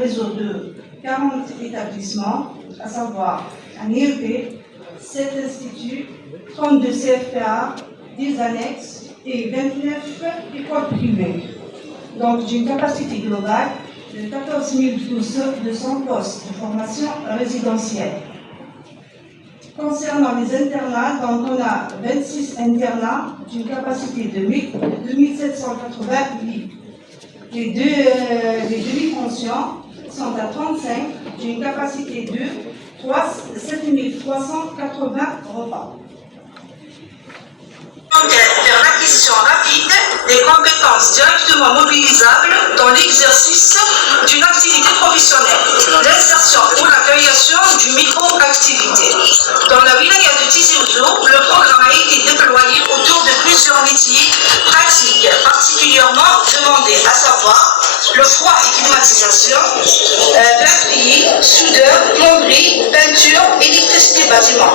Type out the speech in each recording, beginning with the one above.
réseau de 40 établissements, à savoir un IEP, 7 instituts, 32 CFPA, 10 annexes et 29 écoles privées. Donc d'une capacité globale de 14 200 postes de formation résidentielle. Concernant les internats, donc on a 26 internats d'une capacité de 2780 lits. Les demi-pensions sont à 35 d'une capacité de 7380 repas. Vers l'acquisition rapide des compétences directement mobilisables dans l'exercice d'une activité professionnelle, l'insertion ou la création d'une micro-activité. Dans la wilaya de Tizi Ouzou, le programme a été déployé autour de plusieurs métiers pratiques particulièrement demandés, à savoir le froid et climatisation, plâtrier, soudeur, plomberie, peinture, électricité, bâtiment.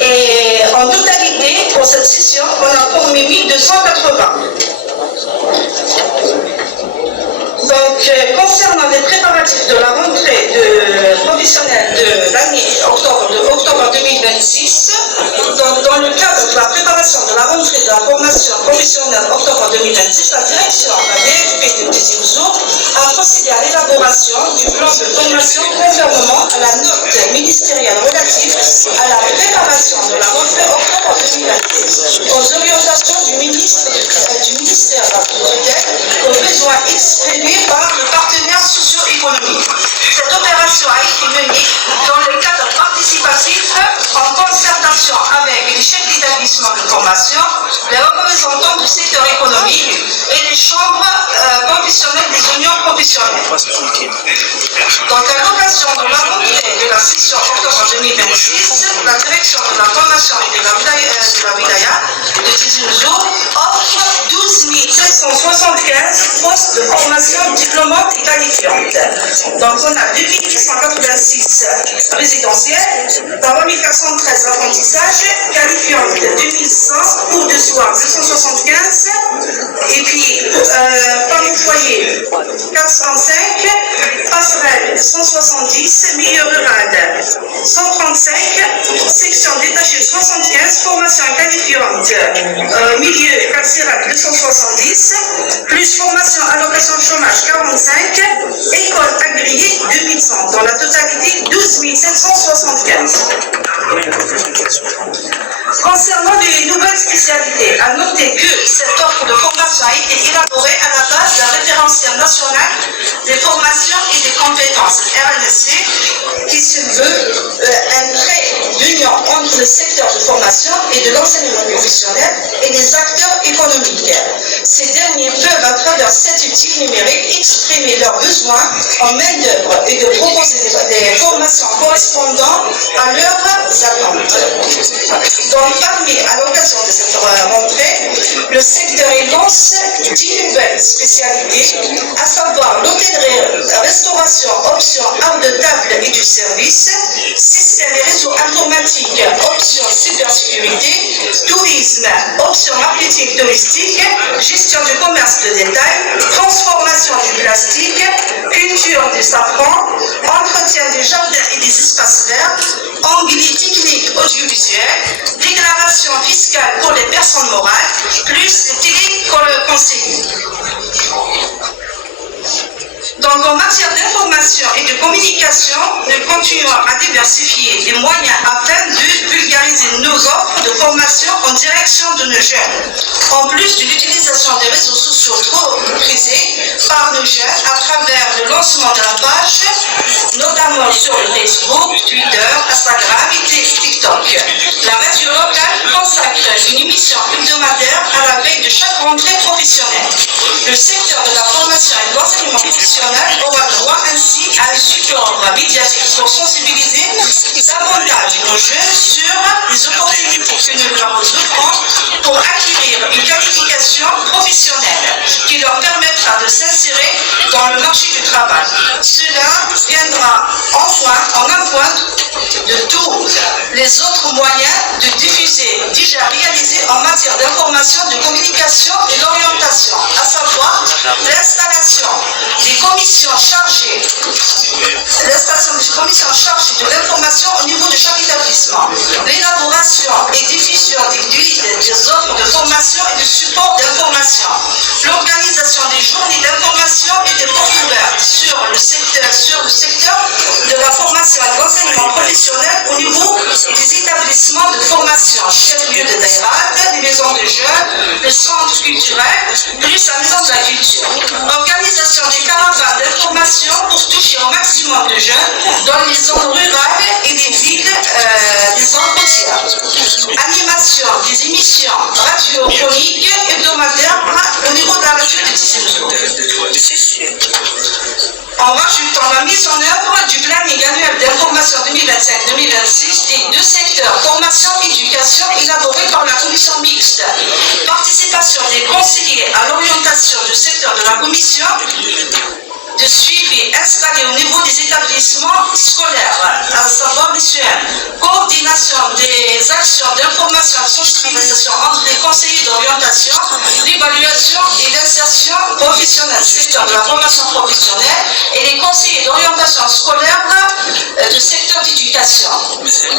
Et en totalité, pour cette session, on a formé 1280. Donc, concernant les préparatifs de la rentrée professionnelle de l'année octobre 2026, dans le cadre de la préparation de la rentrée de la formation professionnelle octobre 2026, la direction de la DFP de Tizi Ouzou a procédé à l'élaboration du plan de formation conformément à la note ministérielle relative à la préparation de la rentrée octobre 2026, aux orientations du ministère aux besoins exprimés par les partenaires socio-économiques. Cette opération a été menée dans le cadre participatif en concertation avec les chefs d'établissement de formation, les représentants du secteur économique et les chambres professionnelles des unions professionnelles. Donc, à l'occasion de la rentrée de la session octobre 2026, la direction de la formation et de la wilaya de Tizi Ouzou offre 12 575 postes de formation diplômante et qualifiante. Donc, on a 2886 résidentiels, 3413 apprentissages, qualifiantes 2100, cours de soir 275, et puis parmi foyer 405, passerelle 170, milieu rural 135, section détachée 75, formation qualifiante, milieu carcéral 270, plus formation allocation chômage 45, école agréée 2100, dans la totalité 12 775. Concernant les nouvelles spécialités, à noter que cette offre de formation a été élaborée à la base d'un référentiel national des formations et des compétences, RNSC, qui se veut un trait d'union entre le secteur de formation et de l'enseignement professionnel et les acteurs économiques. Ces derniers peuvent, à travers cet outil numérique, exprimer leurs besoins en main-d'œuvre et de proposer des formations correspondant à leurs attentes. Donc, à l'occasion de cette rentrée, le secteur élance 10 nouvelles spécialités, à savoir l'hôtellerie-restauration, option art de table et du service, système et réseau informatique, option cybersécurité, tourisme, option marketing touristique, gestion du commerce de détail, transformation du plastique, culture du safran, entretien des jardins et des espaces verts, anglais technique audiovisuel, déclaration fiscale pour les personnes morales, plus les téléconseillers. Donc, en matière d'information et de communication, nous continuons à diversifier les moyens afin de vulgariser nos offres de formation en direction de nos jeunes. En plus de l'utilisation des réseaux sociaux trop prisés par nos jeunes à travers le lancement de la page, notamment sur le Facebook, Twitter, Instagram et TikTok. La radio locale consacre une émission hebdomadaire à la veille de chaque rentrée professionnelle. Le secteur de la formation et de l'enseignement professionnel aura droit ainsi à un support médiatique pour sensibiliser davantage nos jeunes sur les opportunités que nous leur offrons pour acquérir une qualification professionnelle qui leur permettra de s'insérer dans le marché du travail. Cela viendra enfin en appoint de tous les autres moyens de diffuser déjà réalisés en matière d'information, de communication et d'orientation, à savoir l'installation des commissions chargées de l'information au niveau de chaque établissement, l'élaboration et diffusion des guides, des offres de formation et de support d'information, l'organisation des journées d'information et des portes ouvertes sur le secteur de la formation et de l'enseignement professionnel au niveau des établissements de formation, chef-lieu de Daïrat, les maisons de jeunes, les centres culturels, plus la maison de la culture. Organisation des caravanes d'information pour toucher au maximum de jeunes dans les zones rurales et des villes, des zones côtières. Animation des émissions radiophoniques hebdomadaires au niveau de la radio de Tiziouzo. En rajoutant la mise en œuvre du planning annuel d'information 2025-2026 des deux secteurs, formation et éducation, élaboré par la commission mixte. Participation des conseillers à l'orientation du secteur de la commission de suivi installé au niveau des établissements scolaires, à savoir coordination des actions d'information et de sensibilisation entre les conseillers d'orientation, l'évaluation et l'insertion professionnelle, secteur de la formation professionnelle, et les conseillers d'orientation scolaire du secteur d'éducation.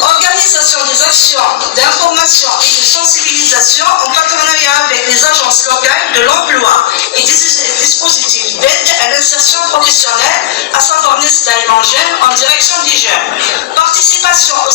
Organisation des actions d'information et de sensibilisation en partenariat avec les agences locales de l'emploi et des dispositifs d'aide à l'insertion professionnelle, à savoir Nesda et Mangène, en direction des jeunes. Participation au